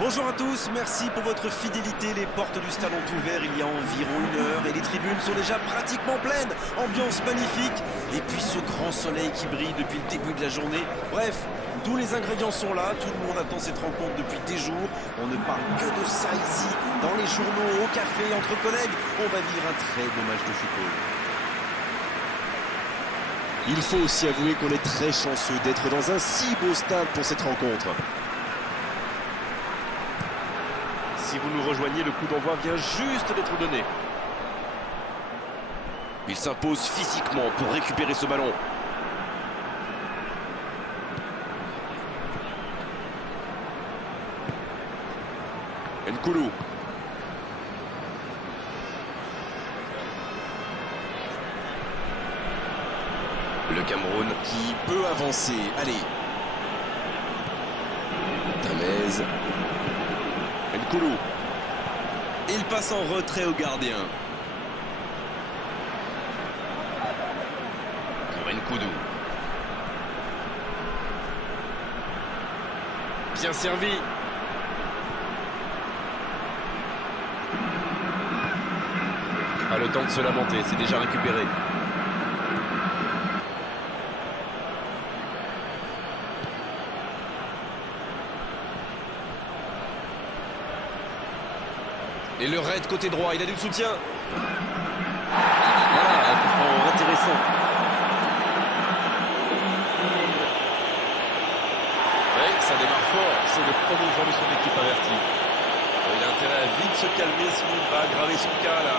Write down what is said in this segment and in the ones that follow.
Bonjour à tous, merci pour votre fidélité. Les portes du stade ont ouvert il y a environ 1 heure et les tribunes sont déjà pratiquement pleines. Ambiance magnifique et puis ce grand soleil qui brille depuis le début de la journée. Bref, tous les ingrédients sont là, tout le monde attend cette rencontre depuis des jours. On ne parle que de ça ici, dans les journaux, au café, entre collègues. On va vivre un très beau match de football. Il faut aussi avouer qu'on est très chanceux d'être dans un si beau stade pour cette rencontre. Si vous nous rejoignez, le coup d'envoi vient juste d'être donné. Il s'impose physiquement pour récupérer ce ballon. Nkoulou. Le Cameroun Qui peut avancer. Allez. Tamez. Nkoulou. Il passe en retrait au gardien. Pour Nkoudou. Bien servi. Pas le temps de se lamenter, c'est déjà récupéré. Et le raid côté droit, il a du soutien. Voilà, un coup franc intéressant. Oui, ça démarre fort. C'est le premier joueur de son équipe averti. Il a intérêt à vite se calmer, sinon il va aggraver son cas là.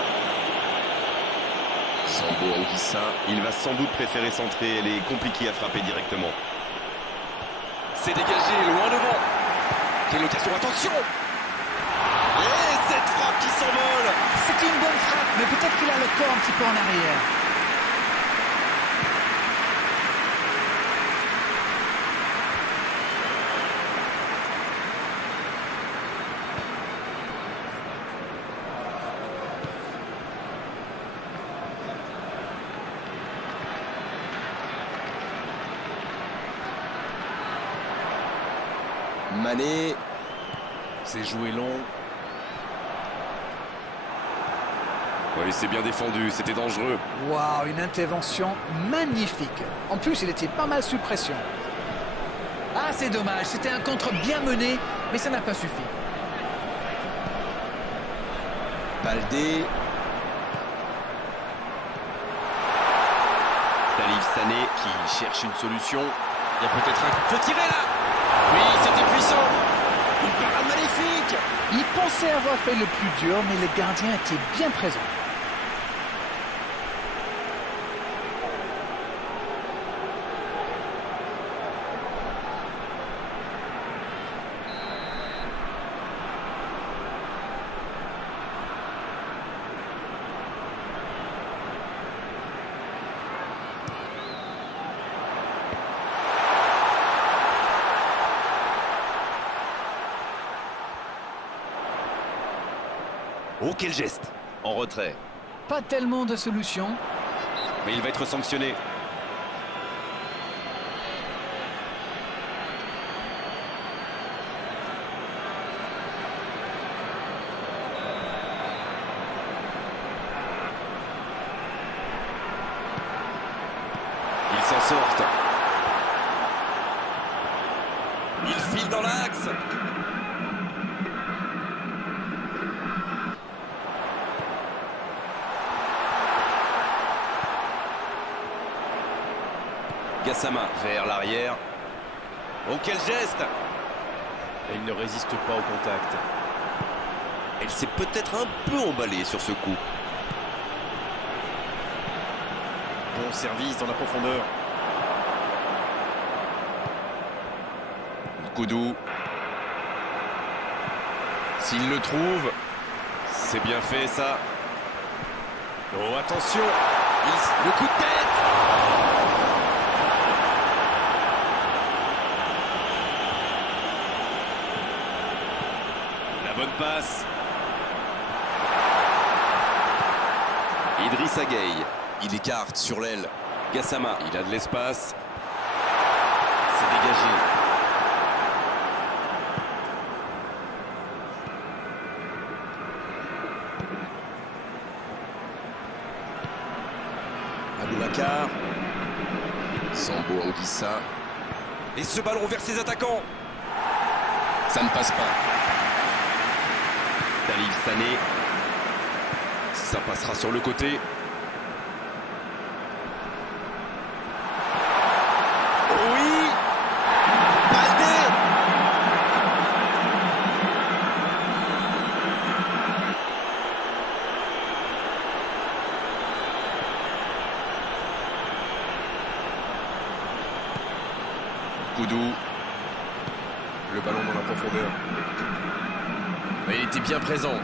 Sambo Anguissa. Il va sans doute préférer centrer. Elle est compliquée à frapper directement. C'est dégagé, loin devant. Quelle occasion, attention! Et cette frappe qui s'envole! C'est une bonne frappe, mais peut-être qu'il a le corps un petit peu en arrière. Mané. C'est joué long. Oui, c'est bien défendu, c'était dangereux. Waouh, une intervention magnifique. En plus, il était pas mal sous pression. Ah, c'est dommage, c'était un contre bien mené, mais ça n'a pas suffi. Baldé. Salif Sané qui cherche une solution. Il y a peut-être un coup de tiré là. Oui, c'était puissant. Une parade magnifique. Il pensait avoir fait le plus dur, mais le gardien était bien présent. Oh, quel geste. En retrait. Pas tellement de solutions. Mais il va être sanctionné. Ils s'en sortent. Il file dans l'axe. Gassama vers l'arrière. Oh, quel geste! Et il ne résiste pas au contact. Elle s'est peut-être un peu emballée sur ce coup. Bon service dans la profondeur. Nkoudou. S'il le trouve, c'est bien fait ça. Oh, attention! Le coup de tête! Bonne passe. Idrissa Gueye. Il écarte sur l'aile. Gassama, il a de l'espace. C'est dégagé. Aboubacar. Sambo Anguissa. Et ce ballon vers ses attaquants. Ça ne passe pas. Salif Sané. Ça passera sur le côté. Oui. Baldé. Koudou. Le ballon dans la profondeur. Mais il était bien présent.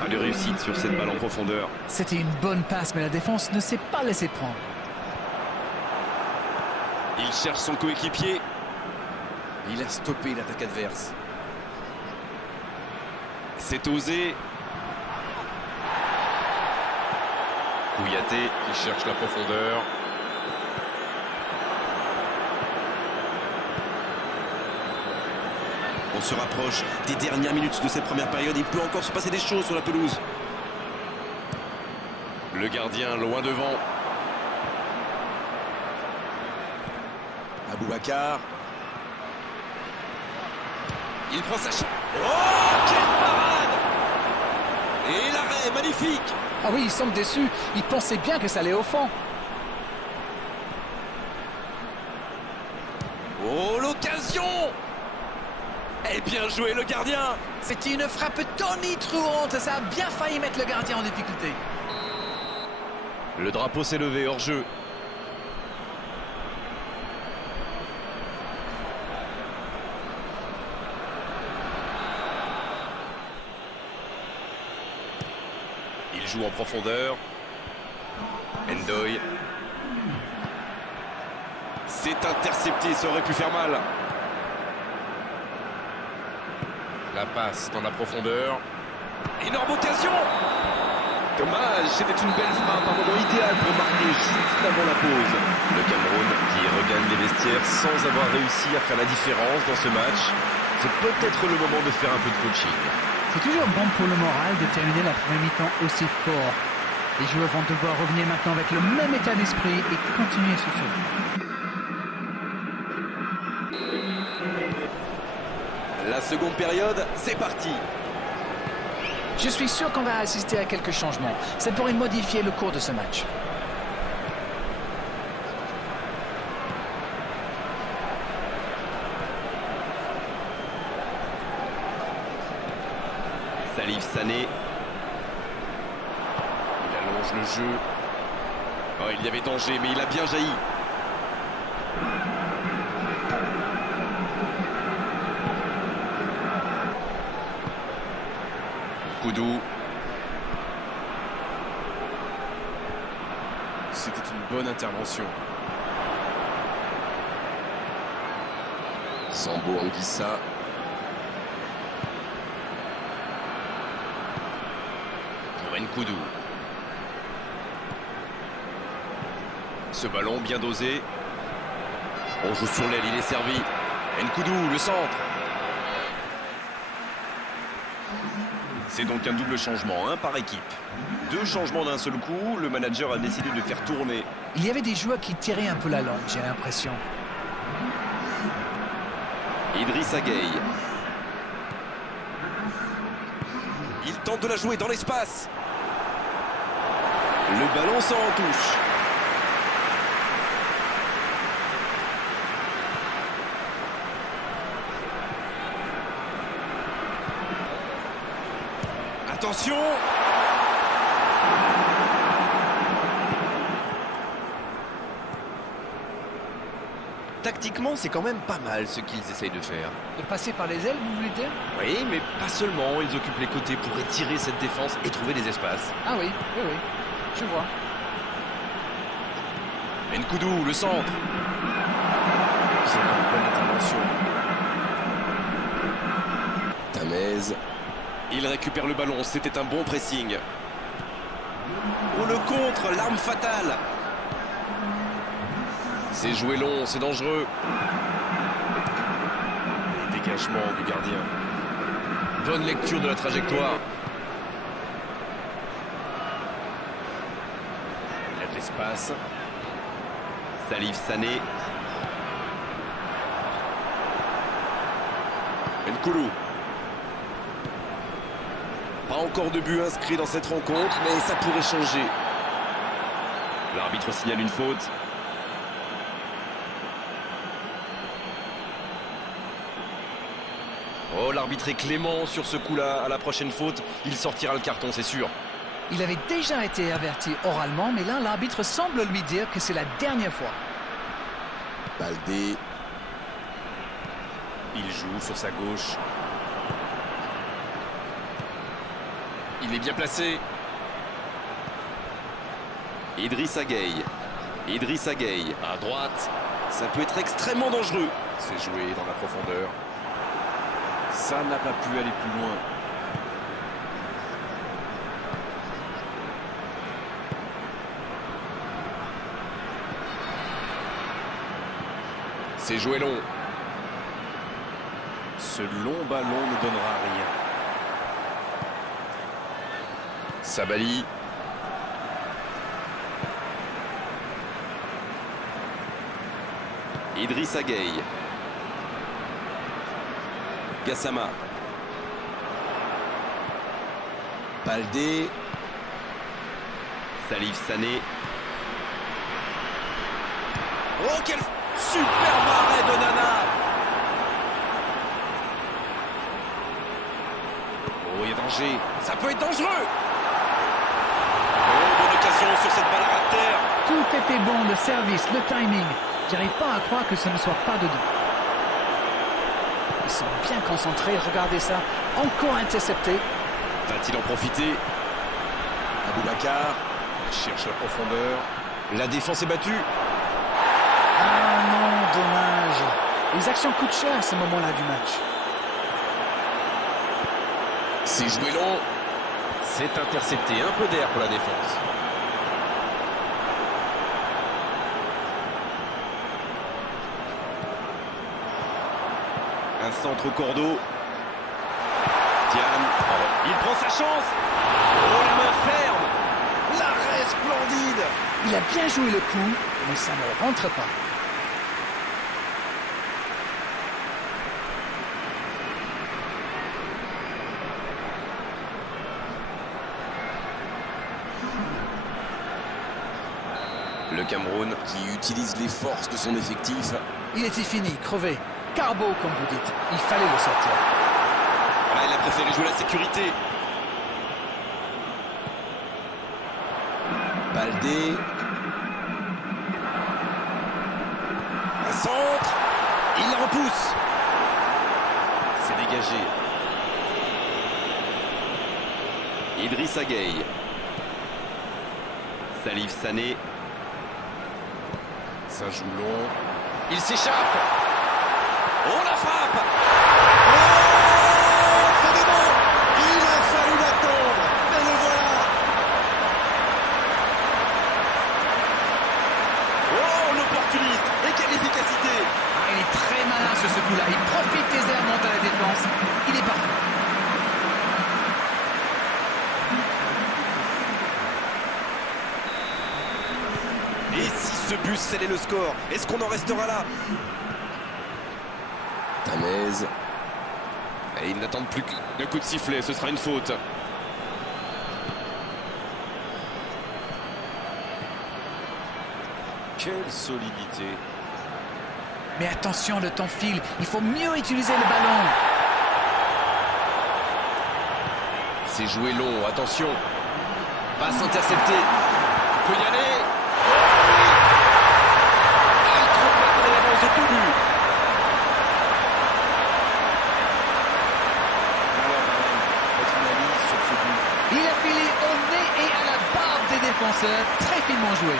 Pas de réussite sur cette balle en profondeur. C'était une bonne passe, mais la défense ne s'est pas laissée prendre. Il cherche son coéquipier. Il a stoppé l'attaque adverse. C'est osé. Kouyaté qui cherche la profondeur. On se rapproche des dernières minutes de cette première période. Il peut encore se passer des choses sur la pelouse. Le gardien loin devant. Aboubacar. Il prend sa chance. Oh, quelle parade! Et l'arrêt, magnifique! Ah oui, il semble déçu. Il pensait bien que ça allait au fond. Oh, l'occasion! Eh bien joué, le gardien! C'était une frappe tonitruante. Ça a bien failli mettre le gardien en difficulté. Le drapeau s'est levé hors jeu. Il joue en profondeur. Ndoye. C'est intercepté, ça aurait pu faire mal. La passe dans la profondeur. Énorme occasion! Dommage, c'était une belle frappe, un moment idéal pour marquer juste avant la pause. Le Cameroun qui regagne les vestiaires sans avoir réussi à faire la différence dans ce match. C'est peut-être le moment de faire un peu de coaching. C'est toujours bon pour le moral de terminer la première mi-temps aussi fort. Les joueurs vont devoir revenir maintenant avec le même état d'esprit et continuer sur ce. La seconde période, c'est parti. Je suis sûr qu'on va assister à quelques changements. Ça pourrait modifier le cours de ce match. Salif Sané. Il allonge le jeu. Oh, il y avait danger, mais il a bien jailli. Koudou. C'était une bonne intervention. Sambo Anguissa. Pour Nkoudou. Ce ballon bien dosé. On joue sur l'aile, il est servi. Nkoudou, le centre. C'est donc un double changement, un par équipe. Deux changements d'un seul coup, le manager a décidé de faire tourner. Il y avait des joueurs qui tiraient un peu la langue, j'ai l'impression. Idrissa Gueye. Il tente de la jouer dans l'espace. Le ballon s'en touche. Attention! Tactiquement, c'est quand même pas mal ce qu'ils essayent de faire. De passer par les ailes, vous voulez dire? Oui, mais pas seulement. Ils occupent les côtés pour étirer cette défense et trouver des espaces. Ah oui, oui, oui. Je vois. Nkoudou, le centre. C'est une bonne intervention. Tamez. Il récupère le ballon, c'était un bon pressing. Oh, le contre, l'arme fatale. C'est joué long, c'est dangereux. Les dégagements du gardien. Bonne lecture de la trajectoire. Il a de l'espace. Salif Sané. Nkoulou. Pas encore de but inscrit dans cette rencontre, mais ça pourrait changer. L'arbitre signale une faute. Oh, l'arbitre est clément sur ce coup-là. À la prochaine faute, il sortira le carton, c'est sûr. Il avait déjà été averti oralement, mais là, l'arbitre semble lui dire que c'est la dernière fois. Baldé. Il joue sur sa gauche. Il est bien placé. Idrissa Gueye. Idrissa Gueye à droite. Ça peut être extrêmement dangereux. C'est joué dans la profondeur. Ça n'a pas pu aller plus loin. C'est joué long. Ce long ballon ne donnera rien. Sabali. Idrissa Gueye. Gassama. Baldé. Salif Sané. Oh, quel super arrêt de Nana. Oh, il y a danger. Ça peut être dangereux. Oh, bonne occasion sur cette balle à ras de terre. Tout était bon, le service, le timing. J'arrive pas à croire que ce ne soit pas dedans. Ils sont bien concentrés, regardez ça. Encore intercepté. Va-t-il en profiter? Aboubacar. Cherche la profondeur. La défense est battue. Ah non, dommage. Les actions coûtent cher à ce moment-là du match. C'est joué long. C'est intercepté. Un peu d'air pour la défense. Un centre au cordeau. Diane. Il prend sa chance. Oh, la main ferme. L'arrêt splendide. Il a bien joué le coup, mais ça ne rentre pas. Le Cameroun Qui utilise les forces de son effectif. Il était fini, crevé. Carbo, comme vous dites. Il fallait le sortir. Ah, il a préféré jouer la sécurité. Baldé. Un centre. Il la repousse. C'est dégagé. Idrissa Gueye. Salif Sané. Ça joue long. Il s'échappe. Oh, la frappe. Oh, c'est dedans. Il a fallu l'attendre. Mais le voilà. Oh, l'opportuniste. Et quelle efficacité. Ah, il est très malin sur ce coup-là. Il profite des airs, monte à la défense. Il est parfait. Et si ce but scellait le score, est-ce qu'on en restera là? Tamez. Et ils n'attendent plus qu'un coup de sifflet, ce sera une faute. Quelle solidité. Mais attention, le temps file. Il faut mieux utiliser le ballon. C'est joué long, attention. Passe interceptée. Il peut y aller. Il complète l'avance de tout but. Alors, votre analyse sur ce but? Il a filé au nez et à la barbe des défenseurs. Très finement joué.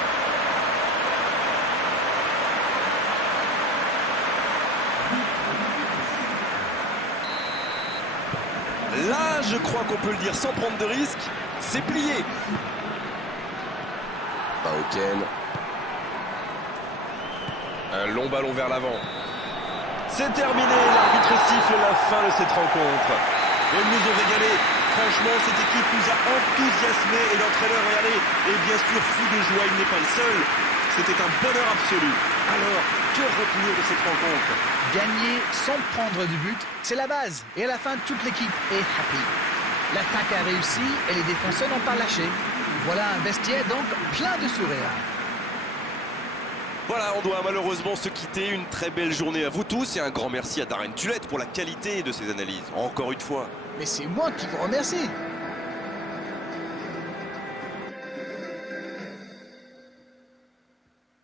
Là, je crois qu'on peut le dire sans prendre de risque. C'est plié. Baoken. Un long ballon vers l'avant. C'est terminé. L'arbitre siffle la fin de cette rencontre. Ils nous ont régalé. Franchement, cette équipe nous a enthousiasmés et l'entraîneur, regardez, est bien sûr fou de joie, il n'est pas le seul. C'était un bonheur absolu. Alors, que retenir de cette rencontre? Gagner sans prendre du but, c'est la base. Et à la fin, toute l'équipe est happy. L'attaque a réussi et les défenseurs n'ont pas lâché. Voilà un vestiaire donc plein de sourires. Voilà, on doit malheureusement se quitter. Une très belle journée à vous tous et un grand merci à Darren Tulette pour la qualité de ses analyses. Encore une fois. Mais c'est moi qui vous remercie.